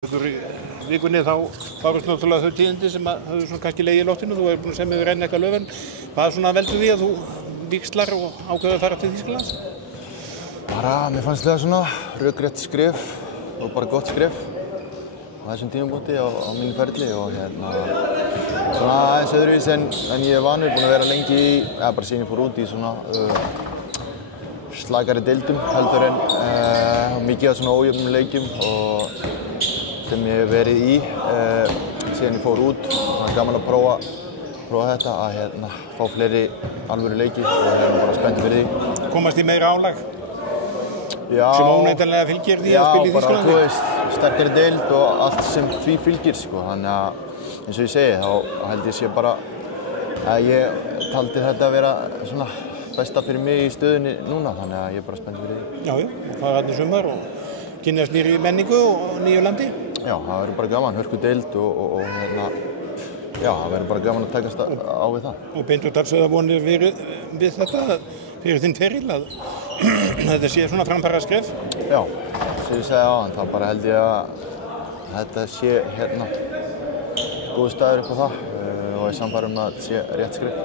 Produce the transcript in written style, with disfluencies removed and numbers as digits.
Í vikunni þá bárust náttúrulega þau tíðindi sem höfðu svona kannski legið í loftinu. Þú hefur búin að semja við Rhein-Neckar Löwen. Hvað svona veldur því að þú víxlar og ákveður að fara til Þýskalands? Mér fannst það svona rökrétt skref og bara gott skref á þessum tímapunkti á mínu ferli og svona aðeins öðruvísi en ég er vanur, búinn að vera lengi í, bara síðan ég fór út í svona slakari deildum heldur en mikið af svona ójöfnum leikjum og sem ég hef verið í síðan ég fór út. Það var gaman að prófa þetta að fá fleiri alvöru leiki og bara spenntur fyrir því. Komast í meira álag? Já. Sem óneitanlega fylgir því að spila í Þýskalandi? Já, bara þú veist, sterkari deild og allt sem því fylgir sko. Þannig að eins og ég segi þá held ég sé bara að ég taldi þetta að vera svona besta fyrir mig í stöðunni núna, þannig að ég er bara spenntur fyrir því. Já, og fara þarna í sumar og kynnast nýrri menningu og nýju landi? Já, það verður bara gaman, hörku deild og já, það verður bara gaman að takast á við það. Og beint og talsverðar vonir við þetta fyrir þinn feril að þetta sé svona framfara skref? Já, sem ég segi áðan, þá bara held ég að þetta sé góð staður upp á það og ég er sannfærður að þetta sé rétt skref.